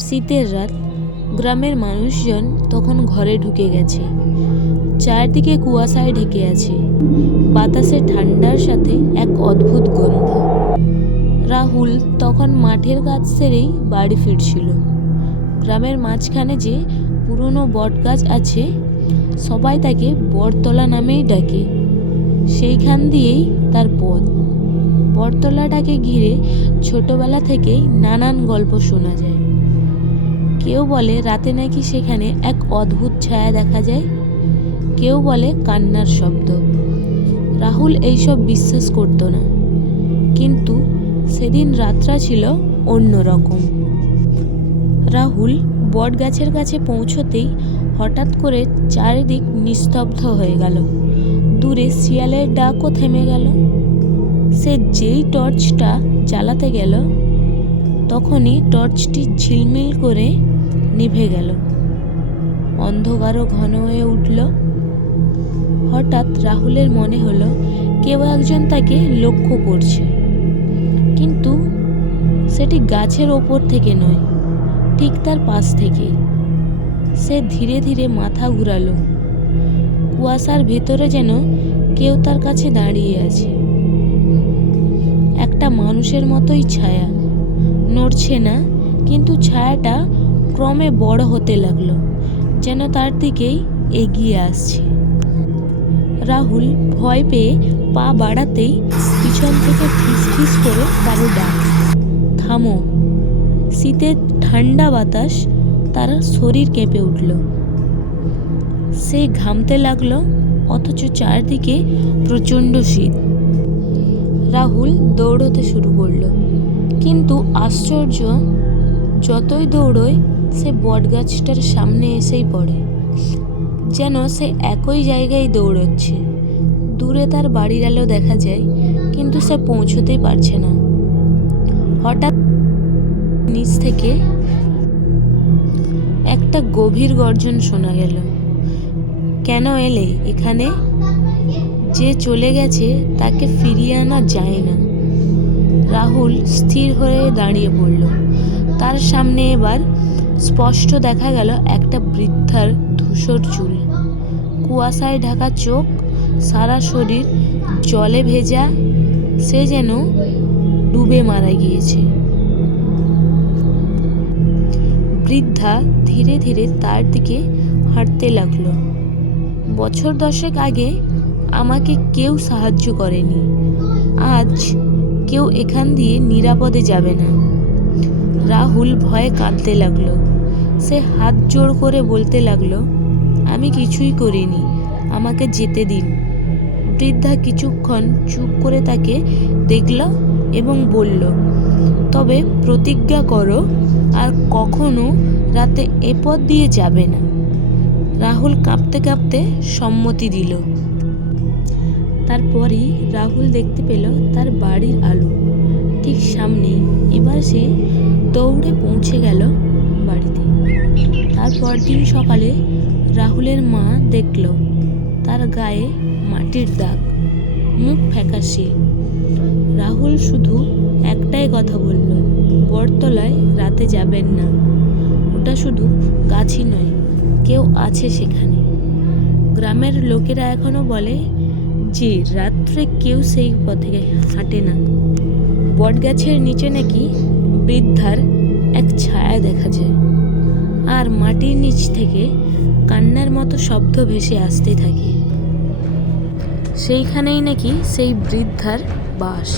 শীতের রাত, গ্রামের মানুষজন তখন ঘরে ঢুকে গেছে। চারদিকে কুয়াশায় ঢেকে আছে, বাতাসে ঠান্ডার সাথে এক অদ্ভুত গন্ধ। রাহুল তখন মাঠের কাজ সেরেই বাড়ি ফিরছিল। গ্রামের মাঝখানে যে পুরনো বটগাছ আছে, সবাই তাকে বটতলা নামেই ডাকে। সেইখান দিয়েই তার পথ। বটতলাটাকে ঘিরে ছোটবেলা থেকেই নানান গল্প শোনা যায়। কেউ বলে রাতে নাকি সেখানে এক অদ্ভুত ছায়া দেখা যায়, কেউ বলে কান্নার শব্দ। রাহুল এইসব বিশ্বাস করত না, কিন্তু সেদিন রাতটা ছিল অন্যরকম। রাহুল বটগাছের কাছে পৌঁছতেই হঠাৎ করে চারিদিক নিস্তব্ধ হয়ে গেল। দূরে শিয়ালের ডাকও থেমে গেল। সে যেই টর্চটা জ্বালাতে গেল, তখনই টর্চটি ঝিলমিল করে নিভে গেল। অন্ধকারও ঘন হয়ে উঠল। হঠাৎ রাহুলের মনে হলো কেউ একজন তাকে লক্ষ্য করছে, কিন্তু সেটি গাছের ওপর থেকে নয়, ঠিক তার পাশ থেকেই। সে ধীরে ধীরে মাথা ঘুরালো। কুয়াশার ভেতরে যেন কেউ তার কাছে দাঁড়িয়ে আছে। একটা মানুষের মতোই ছায়া, নড়ছে না, কিন্তু ছায়াটা ক্রমে বড় হতে লাগলো, যেন তার দিকেই এগিয়ে আসছে। রাহুল ভয় পেয়ে পা বাড়াতেই পিছন থেকে ফিসফিস করে কারো ডাক, থামো। শীতের ঠান্ডা বাতাস তার শরীর কেঁপে উঠল। সে ঘামতে লাগলো, অথচ চারদিকে প্রচণ্ড শীত। রাহুল দৌড়তে শুরু করলো, কিন্তু আশ্চর্য, যতই দৌড়োয় সে বটগাছটার সামনে এসেই পড়ে, যেন সে একই জায়গায় দৌড়চ্ছে। দূরে তার বাড়ির আলো দেখা যায়, কিন্তু সে পৌঁছতেই পারছে না। হঠাৎ নিচ থেকে একটা গভীর গর্জন শোনা গেল। কেন এলে এখানে? যে চলে গেছে তাকে ফিরিয়ে আনা যায় না। রাহুল স্থির হয়ে দাঁড়িয়ে পড়ল। তার সামনে এবার স্পষ্ট দেখা গেল একটা বৃদ্ধার ধূসর চুল, কুয়াশায় ঢাকা চোখ, সারা শরীর জলে ভেজা। সে যেন ডুবে মারা গিয়েছে। বৃদ্ধা ধীরে ধীরে তার দিকে হাঁটতে লাগলো। বছর 10 আগে আমাকে কেউ সাহায্য করেনি, আজ কেউ এখান দিয়ে নিরাপদে যাবে না। রাহুল ভয়ে কাঁদতে লাগলো। সে হাত জোড় করে বলতে লাগলো, আমি কিছুই করিনি, আমাকে যেতে দিন। বৃদ্ধা কিছুক্ষণ চুপ করে তাকে দেখল এবং বলল, তবে প্রতিজ্ঞা করো আর কখনো রাতে এ পথ দিয়ে যাবে না। রাহুল কাঁপতে কাঁপতে সম্মতি দিল। তারপরই রাহুল দেখতে পেল তার বাড়ির আলো ঠিক সামনে। এবার সে দৌড়ে পৌঁছে গেল বাড়িতে। তারপর দিন সকালে রাহুলের মা দেখল তার গায়ে মাটির দাগ, মুখ ফ্যাকাশে। রাহুল শুধু একটাই কথা বলল, বটতলায় রাতে যাবেন না। ওটা শুধু গাছই নয়, কেউ আছে সেখানে। গ্রামের লোকেরা এখনো বলে যে রাত্রে কেউ সেই পথে হাঁটে না। বটগাছের নিচে নাকি বৃদ্ধার এক ছায়া দেখা যায়, আর মাটির নিচ থেকে কান্নার মতো শব্দ ভেসে আসতে থাকে। সেইখানেই নাকি সেই বৃদ্ধার বাস।